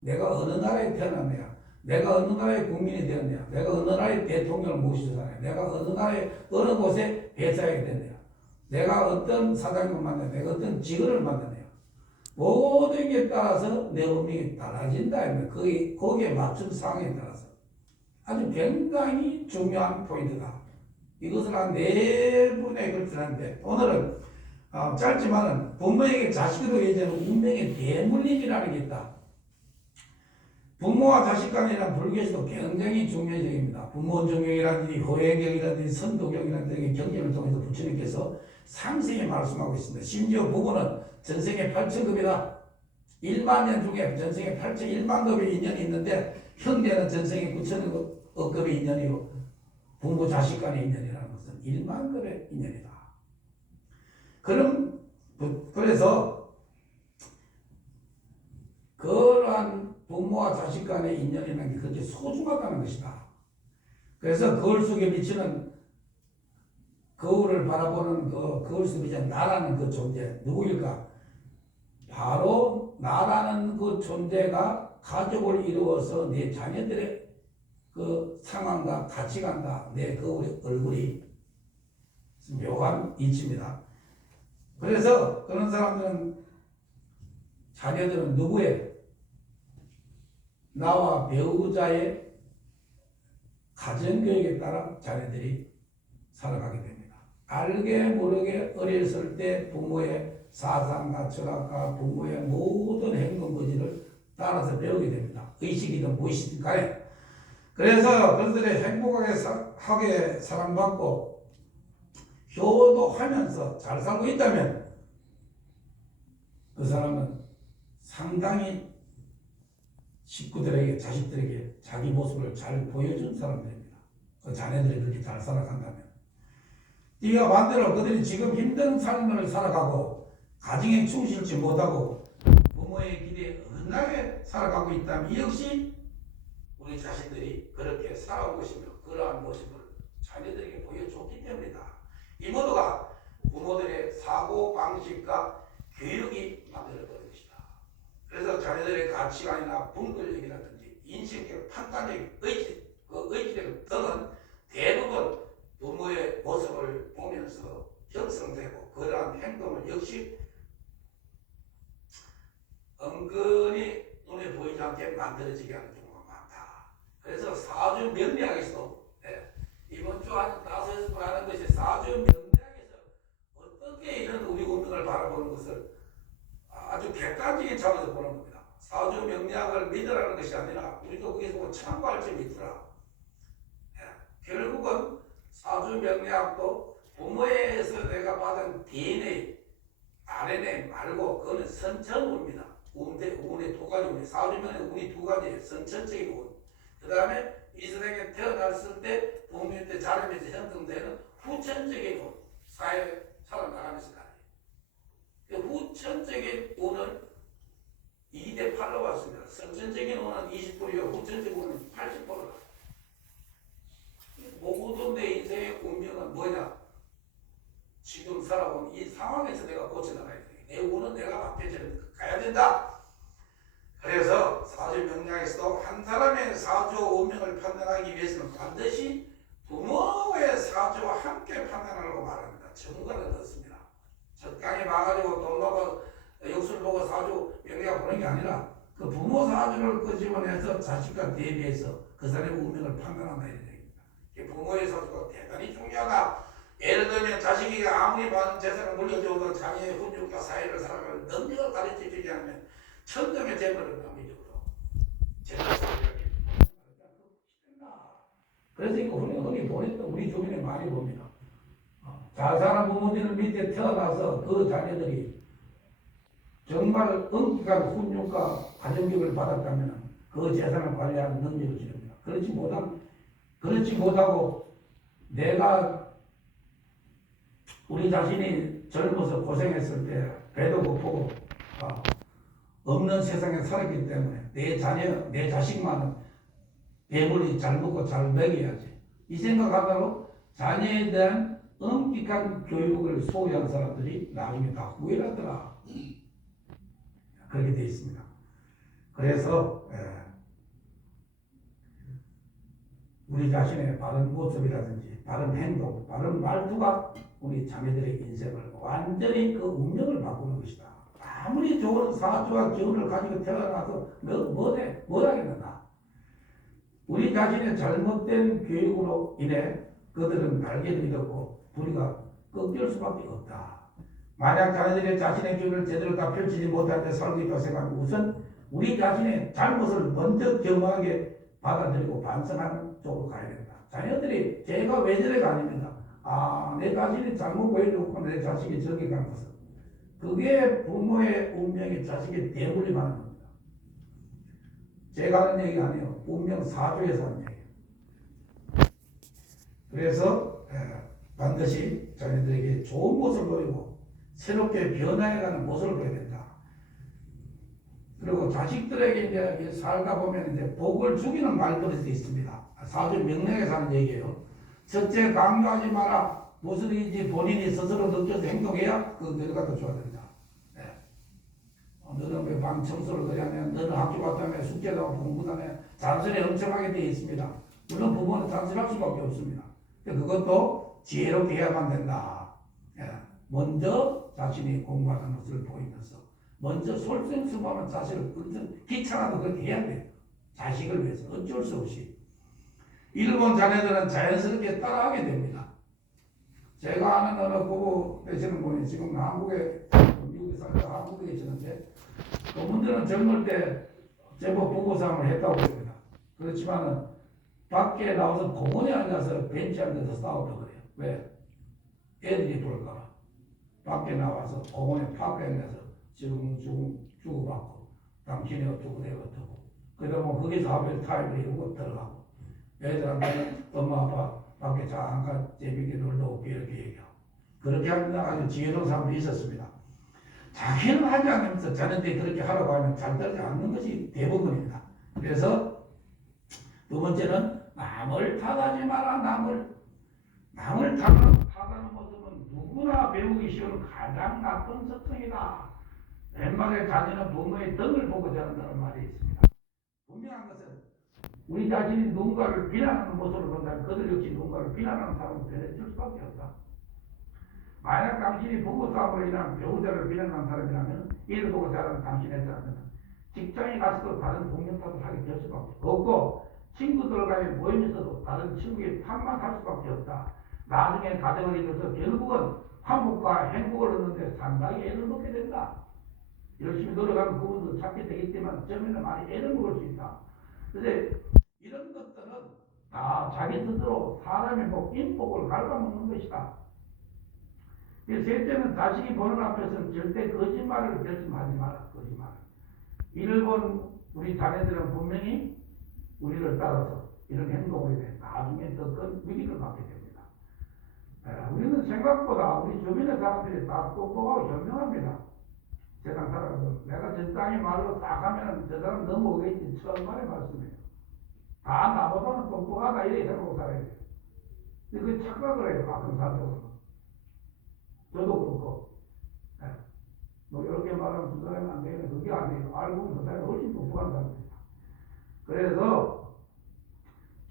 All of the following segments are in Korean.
내가 어느 나라에 태어났냐, 내가 어느 나라의 국민이 되었냐, 내가 어느 나라의 대통령을 모시고 사냐, 내가 어느 나라의 어느 곳에 배사하게 됐냐, 내가 어떤 사장님을 만나냐, 내가 어떤 직원을 만나냐, 모든 게 따라서 내 운명이 달라진다. 거기에 맞춘 상황에 따라서 아주 굉장히 중요한 포인트다. 이것을 한 4분에 걸쳐놨는데 오늘은 짧지만은 부모에게 자식으로 이제는 운명의 대물림이라는 게 있다. 부모와 자식 간이란 불교에서도 굉장히 중요적입니다. 부모 존경이라든지 호혜경이라든지 선도경이라든지 경전을 통해서 부처님께서 상세히 말씀하고 있습니다. 심지어 부모는 전생에 8천급이다. 1만 년 중에 전생에 1만 급의 인연이 있는데 형제는 전생에 9천급의 인연이고 부모 자식 간의 인연이라는 것은 1만 급의 인연이다. 그래서 그러한 부모와 자식 간의 인연이라는 게 그렇게 소중하다는 것이다. 그래서 거울 속에 비치는 거울을 바라보는 거울 속에 비치는 나라는 그 존재 누구일까? 바로 나라는 그 존재가 가족을 이루어서 내 자녀들의 그 상황과 가치관과 내 그 얼굴이 묘한 이치입니다. 그래서 그런 사람들은 자녀들은 누구의 나와 배우자의 가정교육에 따라 자녀들이 살아가게 됩니다. 알게 모르게 어렸을 때 부모의 사상과 철학과 부모의 모든 행동 거지를 따라서 배우게 됩니다. 의식이든 무의식이든 간에. 그래서 그들이 행복하게 사랑받고 효도하면서 잘 살고 있다면 그 사람은 상당히 식구들에게 자식들에게 자기 모습을 잘 보여준 사람들입니다. 그 자녀들이 그렇게 잘 살아간다면. 이와 반대로 그들이 지금 힘든 삶을 살아가고 가정에 충실치 못하고 부모의 기대에 엇나게 살아가고 있다면 이 역시 우리 자신들이 그렇게 살아온 것이며 그러한 모습을 자녀들에게 보여줬기 때문이다. 이 모두가 부모들의 사고방식과 교육이 만들어버린 것이다. 그래서 자녀들의 가치관이나 분별력이라든지 인식력, 판단력, 의지력 등은 대부분 부모의 모습을 보면서 형성되고 그러한 행동을 역시 은근히 눈에 보이지 않게 만들어지게 하는 경우가 많다. 그래서 사주 명리학에서도 이번 주 한 5분 하는 것이 사주 명리학에서 어떻게 이런 우리 운명을 바라보는 것을 아주 객관적인 차원에서 보는 겁니다. 사주 명리학을 믿으라는 것이 아니라 우리도 거기서 참고할 점이 있더라. 결국은 사주 명리학도 부모에서 내가 받은 DNA, RNA 말고 그거는 선천운입니다. 운의 두 가지 운, 사주명의 운이 두 가지예요. 선천적인 운. 그 다음에 이 세상에 태어났을 때 부모님한테 자라면서 형성되는 후천적인 운, 사회에 살아나가면서 가요. 그 후천적인 운은 2대 8로 봤습니다. 선천적인 운은 20%이고 후천적인 운은 80%다. 모든 내 인생의 운명은 뭐냐? 지금 살아온 이 상황에서 내가 고쳐나가야 돼. 내 운은 내가 앞에 가야 된다. 그래서 사주 명리학에서도 한 사람의 사주 운명을 판단하기 위해서는 반드시 부모의 사주와 함께 판단하라고 말합니다. 전문가는 그렇습니다. 적당히 봐가지고 돈 받고 역술 보고 사주 명리학 보는 게 아니라 그 부모 사주를 끄집어내서 자식과 대비해서 그 사람의 운명을 판단한다 이런 얘기입니다. 부모의 사주가 대단히 중요하다. 예를 들면 자식이 아무리 많은 재산을 물려줘도 자기의 훈육과 사회를 살아가는 능력을 가르쳐주지 않으면 천금의 재물을 남기적으로 재물을 살려야겠다. 그래서 이거 흔히 보냈던 우리 주변에 많이 봅니다. 잘 사는 부모들 밑에 태어나서 그 자녀들이 정말 엄격한 훈육과 가정교육을 받았다면 그 재산을 관리하는 능력을 지릅니다. 그렇지 못하고 내가 우리 자신이 젊어서 고생했을 때 배도 고프고 없는 세상에 살았기 때문에 내 자녀, 내 자식만은 배불리 잘 먹고 잘 먹여야지. 이 생각하다로 자녀에 대한 엄격한 교육을 소유한 사람들이 나중에 다 후회하더라. 그렇게 되어 있습니다. 그래서 우리 자신의 바른 모습이라든지 바른 행동, 바른 말투가 우리 자매들의 인생을 완전히 그 운명을 바꾸는 것이다. 아무리 좋은 사주와 기운을 가지고 태어나서 너 뭐래? 뭘 하겠느냐? 우리 자신의 잘못된 교육으로 인해 그들은 날개를 잃었고 부리가 꺾일 수밖에 없다. 만약 자녀들이 자신의 교육을 제대로 다 펼치지 못할 때 살고 있다고 생각하면 우선 우리 자신의 잘못을 먼저 겸허하게 받아들이고 반성하는 쪽으로 가야 된다. 자녀들이 제가 왜 저래가 아닙니다. 내 자신이 잘못 보여줬고 내 자식이 저기 간 것은 그게 부모의 운명이 자식의 대물림하는 겁니다. 제가 하는 얘기가 아니에요. 운명 사주에서 하는 얘기예요. 그래서 반드시 자녀들에게 좋은 모습을 보이고 새롭게 변화해가는 모습을 보여야 된다. 그리고 자식들에게 이제 살다 보면 이제 복을 죽이는 말버릇이 있습니다. 사주 명령에서 하는 얘기예요. 첫째, 강요하지 마라. 무슨 일인지 본인이 스스로 느껴서 행동해야 그 결과가 좋아진다. 너는 왜 방 청소를 그래 하냐? 너는 학교 갔다며 숙제도 하고 공부도 하냐? 잔소리 엄청 하게 되어 있습니다. 물론 부모는 잔소리할 수밖에 없습니다. 그것도 지혜롭게 해야만 된다. 먼저 자신이 공부하는 것을 보이면서 먼저 솔선수범한 자신을 귀찮아도 그렇게 해야 돼요. 자식을 위해서 어쩔 수 없이. 일본 자녀들은 자연스럽게 따라하게 됩니다. 제가 아는 어느 부부 되시는 분이 지금 한국에 미국에 살다가 한국에 계시는데 그분들은 젊을 때 제법 부부싸움을 했다고 합니다. 그렇지만은 밖에 나와서 공원에 앉아서 벤치 앉아서 싸우려고 그래요. 왜? 애들이 볼까봐. 밖에 나와서 공원에 파크에 앉아서 주고받고 당신이 어떻고 내가 어떻고 그러면 거기서 하별 타임을 이루고 들어가고 애들한테는 엄마 아빠 밖에 잠깐 재밌게 놀다 올게 이렇게 얘기하고 그렇게 하는 아주 지혜로운 사람도 있었습니다. 자기는 하지 않으면서 자녀들이 그렇게 하라고 하면 잘 따르지 않는 것이 대부분입니다. 그래서 두 번째는 남을 탓하지 마라. 남을 탓하는 모습은 누구나 배우기 쉬운 가장 나쁜 습성이다. 웬만해 자녀는 부모의 덕을 보고 자란다는 말이 있습니다. 분명한 것은 우리 자신이 누군가를 비난하는 모습을 본다면 그들 역시 누군가를 비난하는 사람으로 변해질 수밖에 없다. 만약 당신이 부부싸움으로 인한 배우자를 비난하는 사람이라면 이를 보고 자라는 당신의 자라면 직장에 가서도 다른 동료 탓을 하게 될 수밖에 없고 친구들과의 모임에서도 다른 친구의 탓만 할 수밖에 없다. 나중에 가정을 이뤄서 결국은 화목과 행복을 얻는데 상당히 애를 먹게 된다. 열심히 노력하면 그분도 찾게 되겠지만 처음에는 많이 애를 먹을 수 있다. 그런데 이런 것들은 다 자기 스스로 사람의 인복을 갉아먹는 것이다. 셋째는 자식이 보는 앞에서는 절대 거짓말을 결심하지 마라. 거짓말. 일본 우리 자녀들은 분명히 우리를 따라서 이런 행동을 해 나중에 더 큰 위기를 받게 됩니다. 우리는 생각보다 우리 주변의 사람들이 다 똑똑하고 현명합니다. 세상 살아가서 내가 적당히 말로 딱 하면은 저 사람 넘어오겠지. 처음 말의 말씀이에요. 다 나보다는 똑똑하다 이렇게 생각하고 살아야 돼요. 근데 그 착각을 해요. 가끔사적으로. 저도 그렇고. 뭐 이렇게 말하면 두 사람이 안 되겠네. 그게 아니에요. 알고 보면 그 사람이 훨씬 똑똑한 사람입니다. 그래서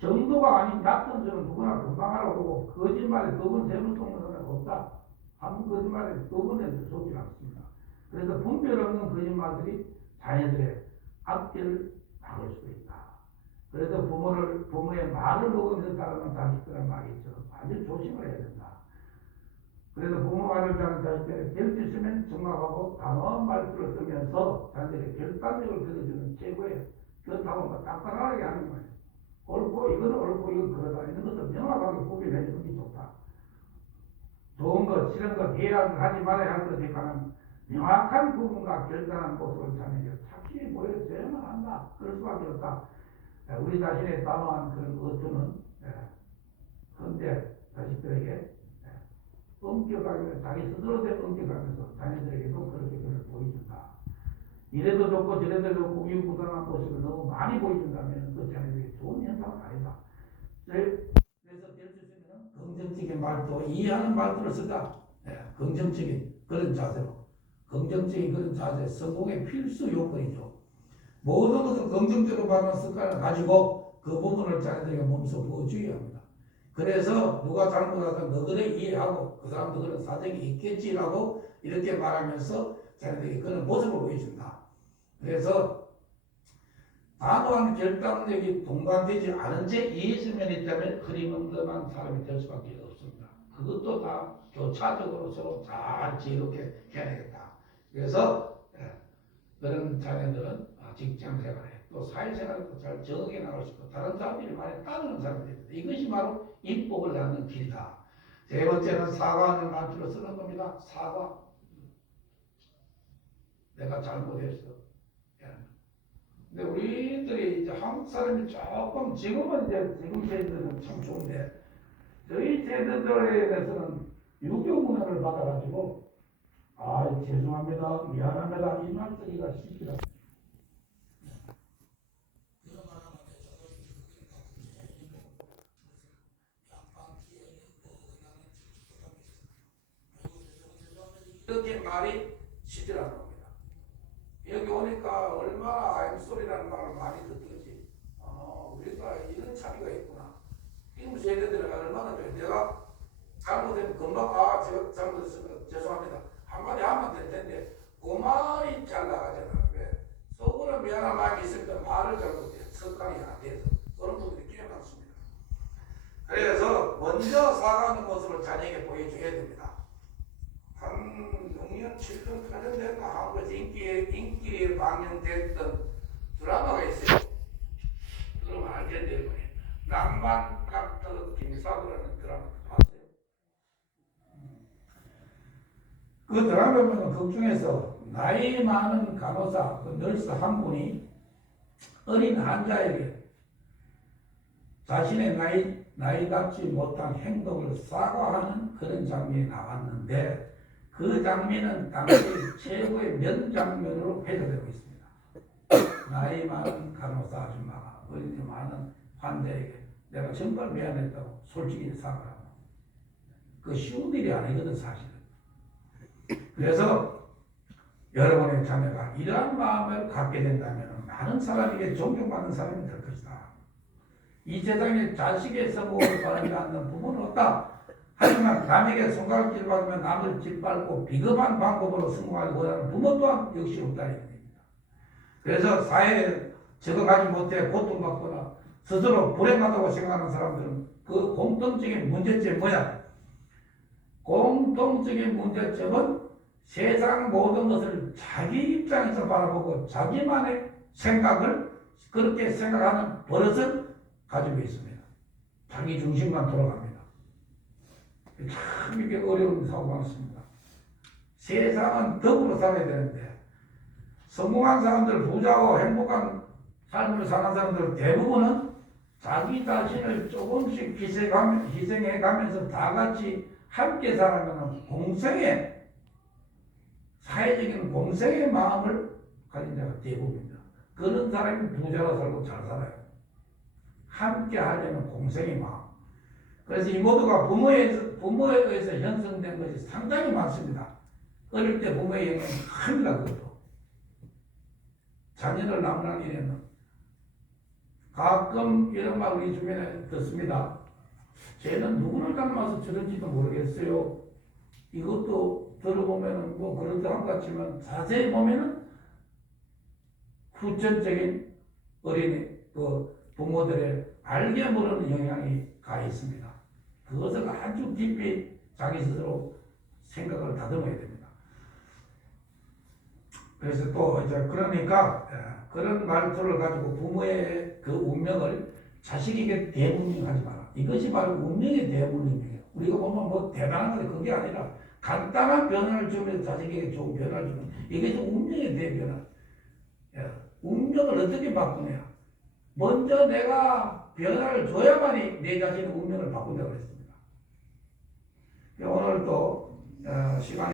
정도가 아닌 낮은 수는 누구나 금방 알아보고 거짓말에 두 번, 세 번 속는 사람은 없다. 한 번 거짓말에 두 번에도 속지 않습니다. 그래서 분별 없는 거짓말들이 자녀들의 앞길을 막을 수도 있다. 그래서 부모의 말을 녹으면서 따르는 자식들은 말이 있죠. 아주 조심을 해야 된다. 그래서 부모 말을 따르는 자식들이 될 수 있으면 정확하고 단호한 말투를 쓰면서 자녀들의 결단력을 들어주는 최고의 그렇다고 딱딱하게 하는 거예요. 옳고 이건 옳고 이건 그러다 이런 것을 명확하게 구별해 주는 게 좋다. 좋은 것, 싫은 것, 해야 하지 말아야 할 것에 관한 명확한 부분과 결단한 모습을 자녀에게 착실히 보여줘야만 한다. 그럴 수밖에 없다. 우리 자신의 단호한 그런 어투는 현재 자식들에게 엄격하게 자기 스스로 된 엄격하면서 자녀들에게도 그렇게 그걸 보여준다. 이래도 좋고 저래도 좋고 우유부단한 모습을 너무 많이 보여준다면 그 자녀들에게 좋은 현상은 아니다. 그래서 될 수 있으면 긍정적인 말도 이해하는 말투를 쓰자. 긍정적인 그런 자세로. 긍정적인 그런 자세, 성공의 필수 요건이죠. 모든 것을 긍정적으로 받는 습관을 가지고 그 부분을 자기들에게 몸소 보여주어야 합니다. 그래서 누가 잘못하든 너그레 이해하고 그 사람도 그런 사정이 있겠지라고 이렇게 말하면서 자기들에게 그런 모습을 보여준다. 그래서 단호한 결단력이 동반되지 않은 채 이해수면이 있다면 흐리멍텅한 사람이 될 수밖에 없습니다. 그것도 다 교차적으로 서로 잘 지혜롭게 해야 되겠다. 그래서 그런 자녀들은 직장생활에 또 사회생활에도 잘 적응해 나갈 수 있고 다른 사람들이 많이 따르는 사람이 됩니다. 이것이 바로 인복을 낳는 길이다. 세 번째는 사과하는 말투를 쓰는 겁니다. 사과. 내가 잘못했어. 근데 우리들이 이제 한국 사람이 조금 지금 세대들은 참 좋은데 저희 세대들에 대해서는 유교 문화를 받아가지고 죄송합니다, 미안합니다 이 말 쓰기가 쉽지가 않아요. 이렇게 말이 쉽지라는 겁니다. 여기 오니까 얼마나 아임소리라는 말을 많이 듣든지 우리가 이런 차이가 있구나. 지금 세대들은 얼마나 좋아요. 내가 잘못하면 금방 제가 잘못했으면 죄송합니다 한마디 하면 될 텐데 그 말이 잘 나가잖아. 왜? 속으로 미안한 마음이 있으니까 말을 잘못해. 습관이 안 돼서 그런 분들이 꽤 많습니다. 그래서 먼저 사과하는 모습을 자녀에게 보여줘야 됩니다. 한 6년, 7년, 8년 됐나 한국에서 인기에 방영됐던 드라마가 있어요. 그러면 알겠네요. 낭만 닥터 김사부라는 드라마 봤어요. 그 드라마 보면 극중에서 나이 많은 간호사, 그 널스 한 분이 어린 환자에게 자신의 나이답지 못한 행동을 사과하는 그런 장면이 나왔는데 그 장면은 당시 최고의 명장면으로 회자되고 있습니다. 나이 많은 간호사 아줌마가 어린 많은 환자에게 내가 정말 미안했다고 솔직히 사과하고 그 쉬운 일이 아니거든 사실은. 그래서 여러분의 자녀가 이러한 마음을 갖게 된다면 많은 사람에게 존경받는 사람이 될 것이다. 이 세상에 자식의 성공을 바라지 않는 부모는 없다. 하지만 남에게 손가락질 받으면 남을 짓밟고 비겁한 방법으로 성공하기 원하는 부모 또한 역시 없다는 얘기입니다. 그래서 사회에 적응하지 못해 고통받거나 스스로 불행하다고 생각하는 사람들은 그 공통적인 문제점이 뭐야? 공통적인 문제점은 세상 모든 것을 자기 입장에서 바라보고 자기만의 생각을 그렇게 생각하는 버릇을 가지고 있습니다. 자기 중심만 돌아갑니다. 참 이게 어려운 사고가 많습니다. 세상은 덕으로 살아야 되는데 성공한 사람들, 부자고 행복한 삶을 사는 사람들 대부분은 자기 자신을 조금씩 희생해가면서 다 같이 함께 살아가는 공생의 사회적인 공생의 마음을 가진 자가 대부분입니다. 그런 사람이 부자로 살고 잘 살아요. 함께 하려는 공생의 마음. 그래서 이 모두가 부모에 의해서 형성된 것이 상당히 많습니다. 어릴 때 부모의 영향이 큽니다. 그것도. 자녀를 낳는 일에는 가끔 이런 말 우리 주변에 듣습니다. 쟤는 누구를 닮아서 저런지도 모르겠어요. 이것도 들어보면은 뭐 그렇다 한 것 같지만 자세히 보면은 후천적인 어린이 부모들의 알게 모르는 영향이 가 있습니다. 그것을 아주 깊이 자기 스스로 생각을 다듬어야 됩니다. 그래서 또 이제 그러니까 그런 말투를 가지고 부모의 그 운명을 자식에게 대분명하지 마라. 이것이 바로 운명의 대분명이에요. 우리가 보면 뭐 대단한 건 그게 아니라 간단한 변화를 주면서 자식에게 좋은 변화를 주는 이것이 운명의 대변화. 운명을 어떻게 바꾸냐? 먼저 내가 변화를 줘야만이 내 자신의 운명을 바꾼다고 그랬습니다. 오늘 또 시간이